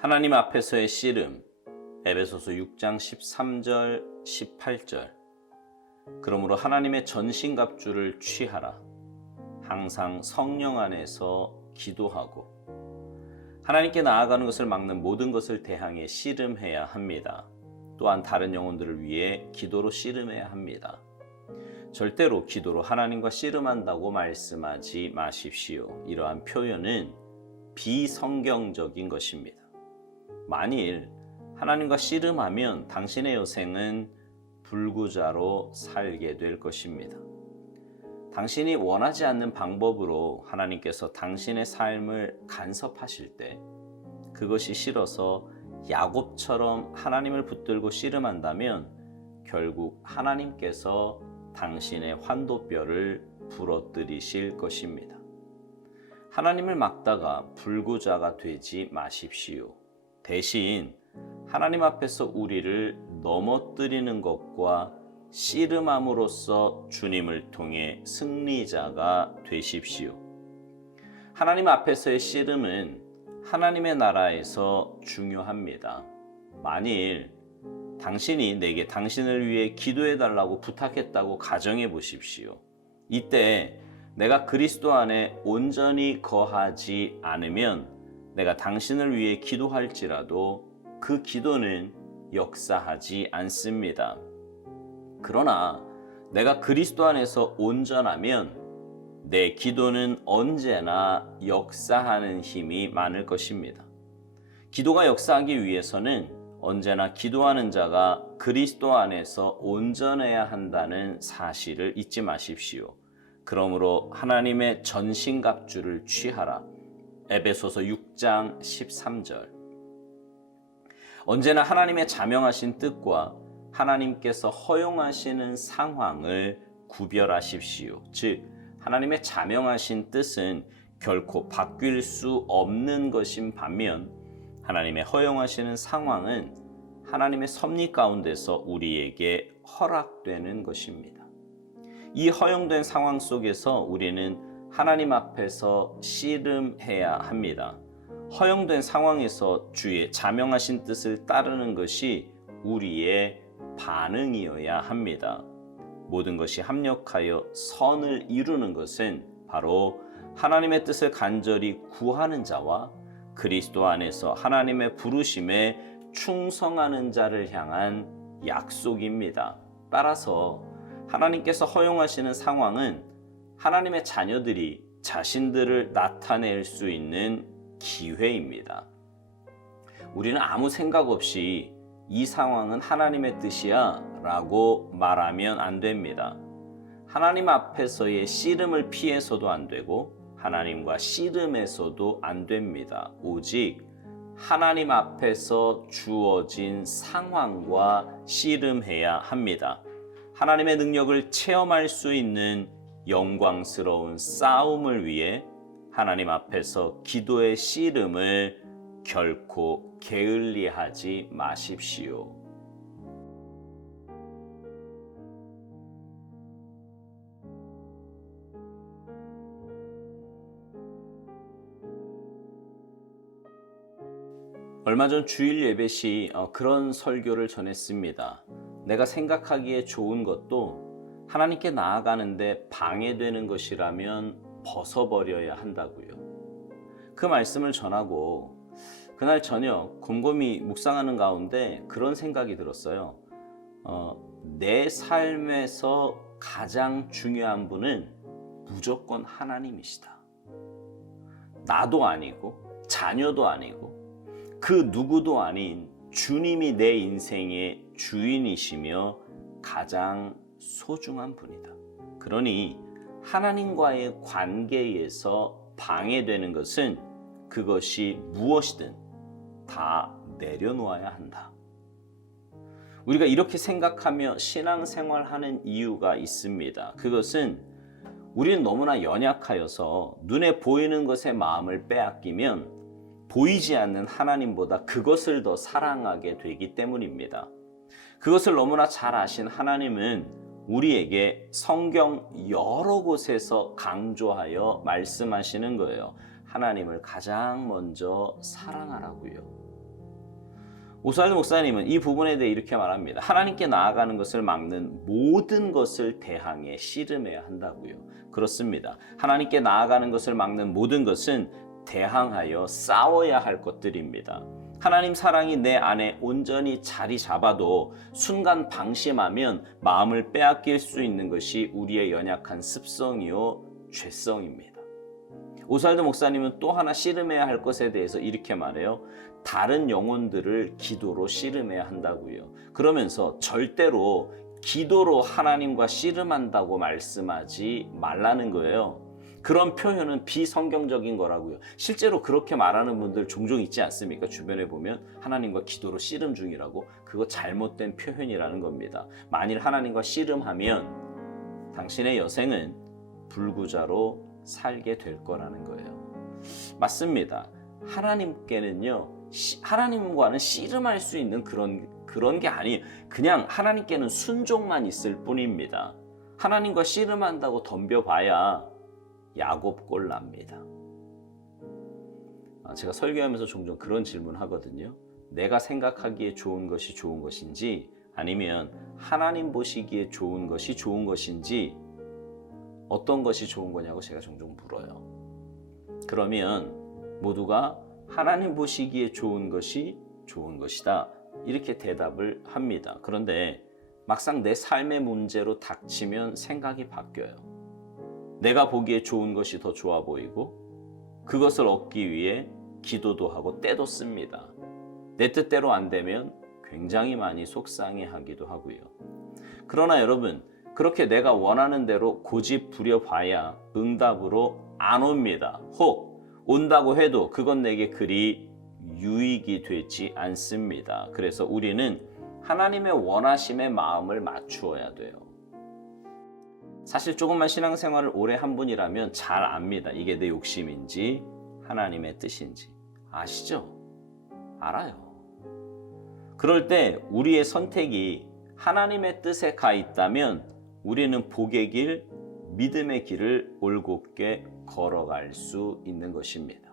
하나님 앞에서의 씨름, 에베소서 6장 13절 18절. 그러므로 하나님의 전신갑주를 취하라. 항상 성령 안에서 기도하고. 하나님께 나아가는 것을 막는 모든 것을 대항해 씨름해야 합니다. 또한 다른 영혼들을 위해 기도로 씨름해야 합니다. 절대로 기도로 하나님과 씨름한다고 말씀하지 마십시오. 이러한 표현은 비성경적인 것입니다. 만일 하나님과 씨름하면 당신의 여생은 불구자로 살게 될 것입니다. 당신이 원하지 않는 방법으로 하나님께서 당신의 삶을 간섭하실 때 그것이 싫어서 야곱처럼 하나님을 붙들고 씨름한다면 결국 하나님께서 당신의 환도뼈를 부러뜨리실 것입니다. 하나님을 막다가 불구자가 되지 마십시오. 대신 하나님 앞에서 우리를 넘어뜨리는 것과 씨름함으로써 주님을 통해 승리자가 되십시오. 하나님 앞에서의 씨름은 하나님의 나라에서 중요합니다. 만일 당신이 내게 당신을 위해 기도해달라고 부탁했다고 가정해 보십시오. 이때 내가 그리스도 안에 온전히 거하지 않으면 내가 당신을 위해 기도할지라도 그 기도는 역사하지 않습니다. 그러나 내가 그리스도 안에서 온전하면 내 기도는 언제나 역사하는 힘이 많을 것입니다. 기도가 역사하기 위해서는 언제나 기도하는 자가 그리스도 안에서 온전해야 한다는 사실을 잊지 마십시오. 그러므로 하나님의 전신갑주를 취하라. 에베소서 6장 13절. 언제나 하나님의 자명하신 뜻과 하나님께서 허용하시는 상황을 구별하십시오. 즉, 하나님의 자명하신 뜻은 결코 바뀔 수 없는 것인 반면 하나님의 허용하시는 상황은 하나님의 섭리 가운데서 우리에게 허락되는 것입니다. 이 허용된 상황 속에서 우리는 하나님 앞에서 씨름해야 합니다. 허용된 상황에서 주의 자명하신 뜻을 따르는 것이 우리의 반응이어야 합니다. 모든 것이 합력하여 선을 이루는 것은 바로 하나님의 뜻을 간절히 구하는 자와 그리스도 안에서 하나님의 부르심에 충성하는 자를 향한 약속입니다. 따라서 하나님께서 허용하시는 상황은 하나님의 자녀들이 자신들을 나타낼 수 있는 기회입니다. 우리는 아무 생각 없이 이 상황은 하나님의 뜻이야 라고 말하면 안 됩니다. 하나님 앞에서의 씨름을 피해서도 안 되고 하나님과 씨름해서도 안 됩니다. 오직 하나님 앞에서 주어진 상황과 씨름해야 합니다. 하나님의 능력을 체험할 수 있는 영광스러운 싸움을 위해 하나님 앞에서 기도의 씨름을 결코 게을리하지 마십시오. 얼마 전 주일 예배 시 그런 설교를 전했습니다. 내가 생각하기에 좋은 것도 하나님께 나아가는데 방해되는 것이라면 벗어버려야 한다고요. 그 말씀을 전하고 그날 저녁 곰곰이 묵상하는 가운데 그런 생각이 들었어요. 내 삶에서 가장 중요한 분은 무조건 하나님이시다. 나도 아니고 자녀도 아니고 그 누구도 아닌 주님이 내 인생의 주인이시며 가장 소중한 분이다. 그러니 하나님과의 관계에서 방해되는 것은 그것이 무엇이든 다 내려놓아야 한다. 우리가 이렇게 생각하며 신앙생활하는 이유가 있습니다. 그것은 우리는 너무나 연약하여서 눈에 보이는 것에 마음을 빼앗기면 보이지 않는 하나님보다 그것을 더 사랑하게 되기 때문입니다. 그것을 너무나 잘 아신 하나님은 우리에게 성경 여러 곳에서 강조하여 말씀하시는 거예요. 하나님을 가장 먼저 사랑하라고요. 오스왈드 목사님은 이 부분에 대해 이렇게 말합니다. 하나님께 나아가는 것을 막는 모든 것을 대항해 씨름해야 한다고요. 그렇습니다. 하나님께 나아가는 것을 막는 모든 것은 대항하여 싸워야 할 것들입니다. 하나님 사랑이 내 안에 온전히 자리 잡아도 순간 방심하면 마음을 빼앗길 수 있는 것이 우리의 연약한 습성이요 죄성입니다. 오스왈드 목사님은 또 하나 씨름해야 할 것에 대해서 이렇게 말해요. 다른 영혼들을 기도로 씨름해야 한다고요. 그러면서 절대로 기도로 하나님과 씨름한다고 말씀하지 말라는 거예요. 그런 표현은 비성경적인 거라고요. 실제로 그렇게 말하는 분들 종종 있지 않습니까? 주변에 보면 하나님과 기도로 씨름 중이라고. 그거 잘못된 표현이라는 겁니다. 만일 하나님과 씨름하면 당신의 여생은 불구자로 살게 될 거라는 거예요. 맞습니다. 하나님께는요, 하나님과는 씨름할 수 있는 그런 게 아니에요. 그냥 하나님께는 순종만 있을 뿐입니다. 하나님과 씨름한다고 덤벼봐야 야곱골 납니다. 제가 설교하면서 종종 그런 질문 하거든요. 내가 생각하기에 좋은 것이 좋은 것인지 아니면 하나님 보시기에 좋은 것이 좋은 것인지 어떤 것이 좋은 거냐고 제가 종종 물어요. 그러면 모두가 하나님 보시기에 좋은 것이 좋은 것이다 이렇게 대답을 합니다. 그런데 막상 내 삶의 문제로 닥치면 생각이 바뀌어요. 내가 보기에 좋은 것이 더 좋아 보이고 그것을 얻기 위해 기도도 하고 때도 씁니다. 내 뜻대로 안 되면 굉장히 많이 속상해하기도 하고요. 그러나 여러분, 그렇게 내가 원하는 대로 고집 부려봐야 응답으로 안 옵니다. 혹 온다고 해도 그건 내게 그리 유익이 되지 않습니다. 그래서 우리는 하나님의 원하심에 마음을 맞추어야 돼요. 사실 조금만 신앙생활을 오래 한 분이라면 잘 압니다. 이게 내 욕심인지 하나님의 뜻인지. 아시죠? 알아요. 그럴 때 우리의 선택이 하나님의 뜻에 가 있다면 우리는 복의 길, 믿음의 길을 올곧게 걸어갈 수 있는 것입니다.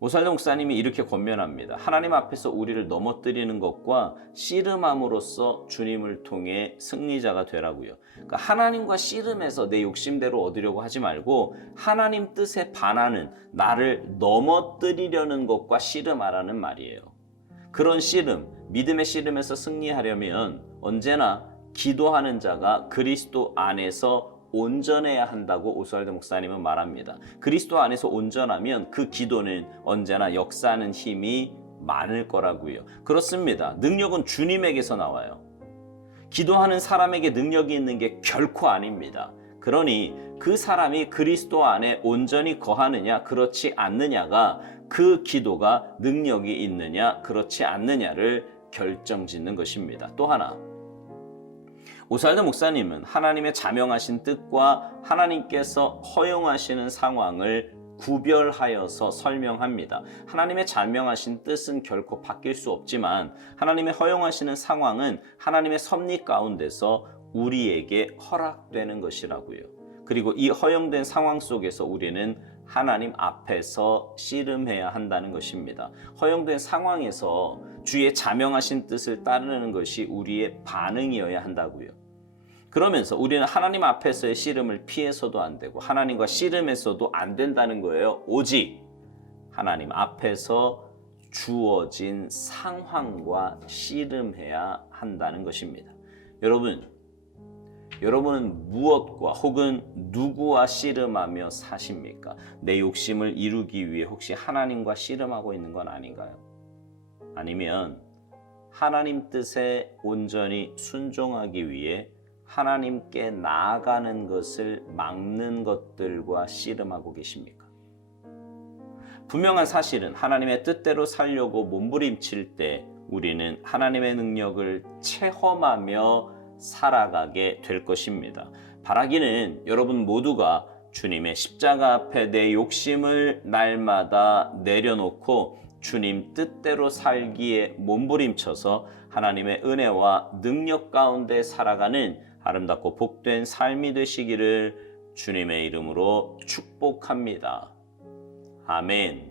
오스왈드 목사님이 이렇게 권면합니다. 하나님 앞에서 우리를 넘어뜨리는 것과 씨름함으로써 주님을 통해 승리자가 되라고요. 그러니까 하나님과 씨름해서 내 욕심대로 얻으려고 하지 말고 하나님 뜻에 반하는 나를 넘어뜨리려는 것과 씨름하라는 말이에요. 그런 씨름, 믿음의 씨름에서 승리하려면 언제나 기도하는 자가 그리스도 안에서 온전해야 한다고 오스왈드 목사님은 말합니다. 그리스도 안에서 온전하면 그 기도는 언제나 역사하는 힘이 많을 거라고요. 그렇습니다. 능력은 주님에게서 나와요. 기도하는 사람에게 능력이 있는 게 결코 아닙니다. 그러니 그 사람이 그리스도 안에 온전히 거하느냐 그렇지 않느냐가 그 기도가 능력이 있느냐 그렇지 않느냐를 결정짓는 것입니다. 또 하나, 오스왈드 목사님은 하나님의 자명하신 뜻과 하나님께서 허용하시는 상황을 구별하여서 설명합니다. 하나님의 자명하신 뜻은 결코 바뀔 수 없지만 하나님의 허용하시는 상황은 하나님의 섭리 가운데서 우리에게 허락되는 것이라고요. 그리고 이 허용된 상황 속에서 우리는 하나님 앞에서 씨름해야 한다는 것입니다. 허용된 상황에서 주의 자명하신 뜻을 따르는 것이 우리의 반응이어야 한다고요. 그러면서 우리는 하나님 앞에서의 씨름을 피해서도 안 되고 하나님과 씨름해서도 안 된다는 거예요. 오직 하나님 앞에서 주어진 상황과 씨름해야 한다는 것입니다. 여러분은 무엇과 혹은 누구와 씨름하며 사십니까? 내 욕심을 이루기 위해 혹시 하나님과 씨름하고 있는 건 아닌가요? 아니면 하나님 뜻에 온전히 순종하기 위해 하나님께 나아가는 것을 막는 것들과 씨름하고 계십니까? 분명한 사실은 하나님의 뜻대로 살려고 몸부림칠 때 우리는 하나님의 능력을 체험하며 살아가게 될 것입니다. 바라기는 여러분 모두가 주님의 십자가 앞에 내 욕심을 날마다 내려놓고 주님 뜻대로 살기에 몸부림쳐서 하나님의 은혜와 능력 가운데 살아가는 아름답고 복된 삶이 되시기를 주님의 이름으로 축복합니다. 아멘.